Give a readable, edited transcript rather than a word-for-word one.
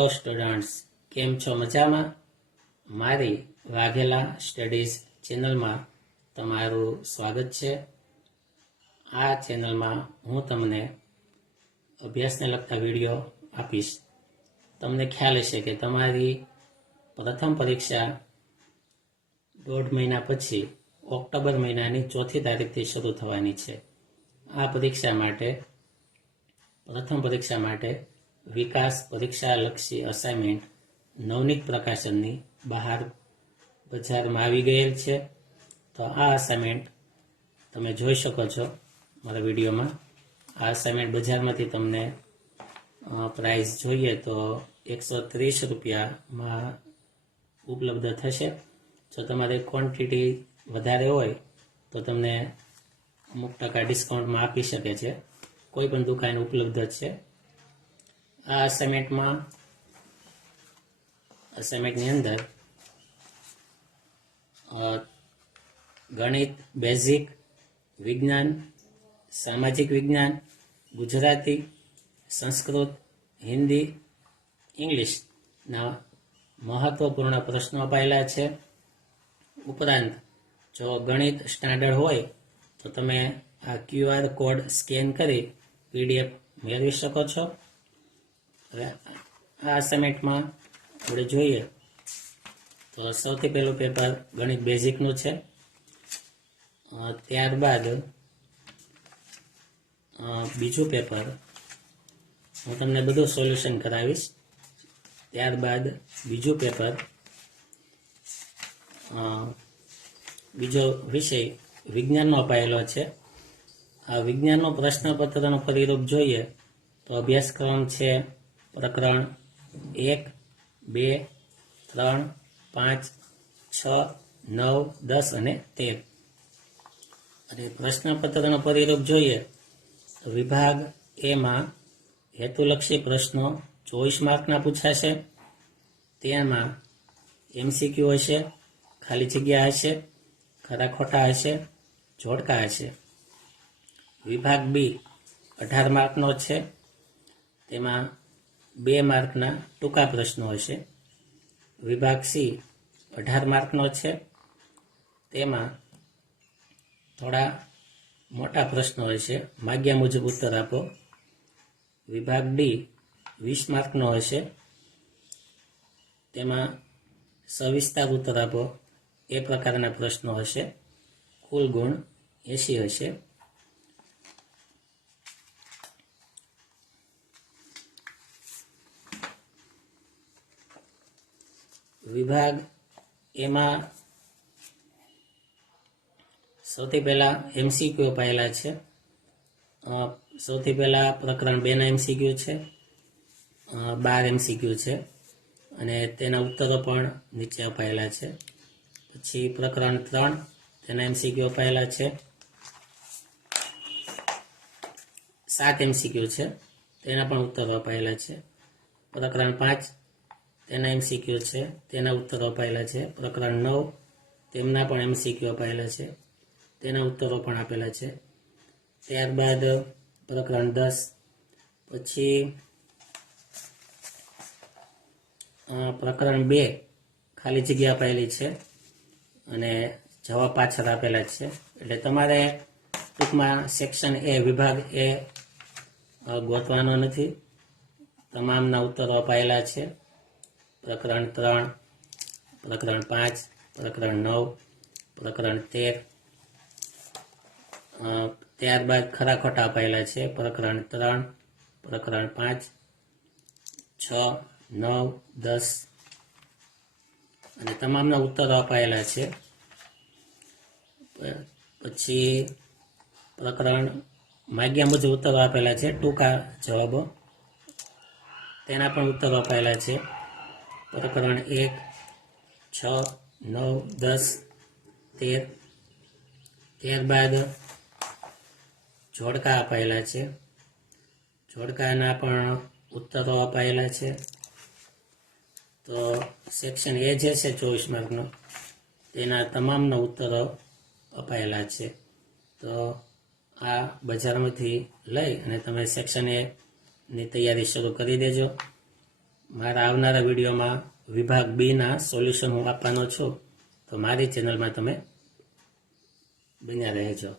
Hello students, કેમ છો? મજામાં? મારી વાઘેલા સ્ટડીઝ ચેનલમાં તમારું સ્વાગત છે. આ ચેનલમાં હું તમને અભ્યાસને લગતા વિડીયો આપીશ. તમને ખ્યાલ હશે કે તમારી પ્રથમ પરીક્ષા 1.5 મહિના પછી ઓક્ટોબર મહિનાની 4મી તારીખથી શરૂ થવાની છે. આ પ્રથમ પરીક્ષા માટે વિકાસ પરીક્ષાલક્ષી અસાઇનમેન્ટ નવનીત પ્રકાશનની બહાર બજારમાં આવી ગયેલ છે. તો આ અસાઇનમેન્ટ તમે જોઈ શકો છો મારા વિડીયોમાં. આ અસાઇનમેન્ટ બજારમાંથી તમને પ્રાઇસ જોઈએ તો 130 રૂપિયામાં ઉપલબ્ધ થશે. જો તમારે ક્વોન્ટિટી વધારે હોય તો તમને અમુક ટકા ડિસ્કાઉન્ટમાં આપી શકે છે. કોઈ પણ દુકાન ઉપલબ્ધ છે. આ અસાઇનમેન્ટની અંદર ગણિત બેઝિક, વિજ્ઞાન, સામાજિક વિજ્ઞાન, ગુજરાતી, સંસ્કૃત, હિન્દી, ઇંગ્લિશના મહત્વપૂર્ણ પ્રશ્નો અપાયેલા છે. ઉપરાંત જો ગણિત સ્ટાન્ડર્ડ હોય તો તમે આ QR કોડ સ્કેન કરી PDF મેળવી શકો છો. હવે આ અસાઇનમેન્ટમાં આપણે જોઈએ તો સૌથી પહેલું પેપર ગણિત બેઝિકનું છે. ત્યારબાદ બીજું પેપર હું તમને બધું સોલ્યુશન કરાવીશ. ત્યારબાદ બીજું પેપર, બીજો વિષય વિજ્ઞાનનો અપાયેલો છે. આ વિજ્ઞાનનો પ્રશ્નપત્રનો પરિરૂપ જોઈએ તો અભ્યાસક્રમ છે પ્રકરણ 1, 2, 3, 5, 6, 9, 10 અને 13. અને પ્રશ્નપત્રનો પરિરૂપ જોઈએ તો વિભાગ એમાં હેતુલક્ષી પ્રશ્નો 24 માર્કના પૂછાશે. તેમાં MCQ હશે, ખાલી જગ્યા હશે, ખરા ખોટા હશે, જોડકા હશે. વિભાગ બી 18 માર્કનો છે. તેમાં 2 માર્કના ટૂંકા પ્રશ્નો હશે. વિભાગ સી 18 માર્કનો છે. તેમાં થોડા મોટા પ્રશ્નો હશે, માગ્યા મુજબ ઉત્તર આપો. વિભાગ ડી 20 માર્કનો હશે. તેમાં સવિસ્તાર ઉત્તર આપો એ પ્રકારના પ્રશ્નો હશે. કુલ ગુણ 80 હશે. વિભાગ એમાં સૌથી પહેલા MCQ અપાયેલા છે. સૌથી પહેલા પ્રકરણ 2ના MCQ છે, 12 MCQ છે અને તેના ઉત્તરો પણ નીચે અપાયેલા છે. પછી પ્રકરણ 3 તેના MCQ અપાયેલા છે, 7 MCQ છે, તેના પણ ઉત્તરો અપાયેલા છે. પ્રકરણ 5 તેના MCQ છે, તેના ઉત્તરો અપાયેલા છે. પ્રકરણ 9 તેમના પણ MCQ અપાયેલા છે, તેના ઉત્તરો પણ આપેલા છે. ત્યારબાદ પ્રકરણ 10, પછી પ્રકરણ 2 ખાલી જગ્યા અપાયેલી છે અને જવાબ પાછળ આપેલા છે. એટલે તમારે ટૂંકમાં સેક્શન એ, વિભાગ એ ગોતવાનો નથી. તમામના ઉત્તરો અપાયેલા છે. પ્રકરણ 3, પ્રકરણ 5, પ્રકરણ 9, પ્રકરણ 13. ત્યારબાદ ખરા ખોટા અપાયેલા છે. પ્રકરણ 3, પ્રકરણ 5, 6, 9, 10 અને તમામના ઉત્તરો અપાયેલા છે. પછી પ્રકરણ માગ્યા મુજબ ઉત્તરો આપેલા છે, ટૂંકા જવાબો, તેના પણ ઉત્તરો અપાયેલા છે. પ્રકરણ 1, 6, 9, 10, 13. ત્યારબાદ જોડકા અપાયેલા છે. જોડકાના પણ ઉત્તરો અપાયેલા છે. તો સેક્શન એ જે છે 24 માર્કનો, તેના તમામના ઉત્તરો અપાયેલા છે. તો આ બજારમાંથી લઈ અને તમે સેક્શન એ ની તૈયારી શરૂ કરી દેજો. મારા આવનારા વિડીયોમાં વિભાગ બીના સોલ્યુશન હું આપવાનો છું, તો મારી ચેનલમાં તમે બન્યા રહેજો.